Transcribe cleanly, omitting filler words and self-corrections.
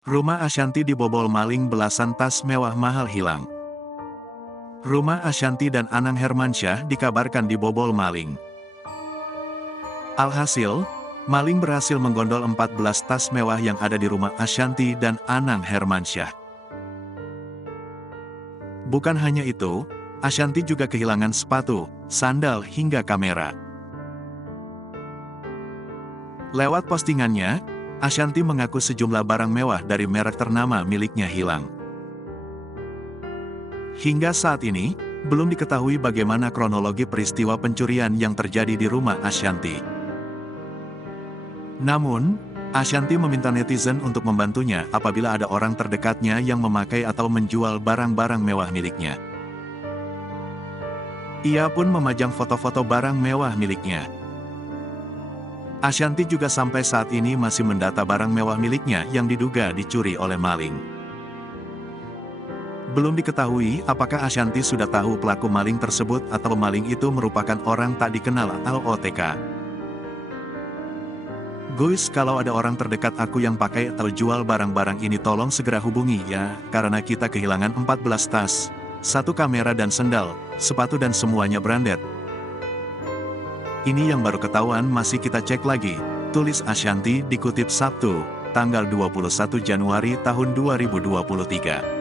Rumah Ashanti dibobol maling, belasan tas mewah mahal hilang. Rumah Ashanti dan Anang Hermansyah dikabarkan dibobol maling. Alhasil, maling berhasil menggondol 14 tas mewah yang ada di rumah Ashanti dan Anang Hermansyah. Bukan hanya itu, Ashanti juga kehilangan sepatu, sandal hingga kamera. Lewat postingannya, Ashanti mengaku sejumlah barang mewah dari merek ternama miliknya hilang. Hingga saat ini, belum diketahui bagaimana kronologi peristiwa pencurian yang terjadi di rumah Ashanti. Namun, Ashanti meminta netizen untuk membantunya apabila ada orang terdekatnya yang memakai atau menjual barang-barang mewah miliknya. Ia pun memajang foto-foto barang mewah miliknya. Ashanti juga sampai saat ini masih mendata barang mewah miliknya yang diduga dicuri oleh maling. Belum diketahui apakah Ashanti sudah tahu pelaku maling tersebut atau maling itu merupakan orang tak dikenal atau OTK. Guys, kalau ada orang terdekat aku yang pakai atau jual barang-barang ini tolong segera hubungi ya, karena kita kehilangan 14 tas, 1 kamera dan sendal, sepatu dan semuanya branded. Ini yang baru ketahuan, masih kita cek lagi, tulis Ashanti dikutip Sabtu, tanggal 21 Januari tahun 2023.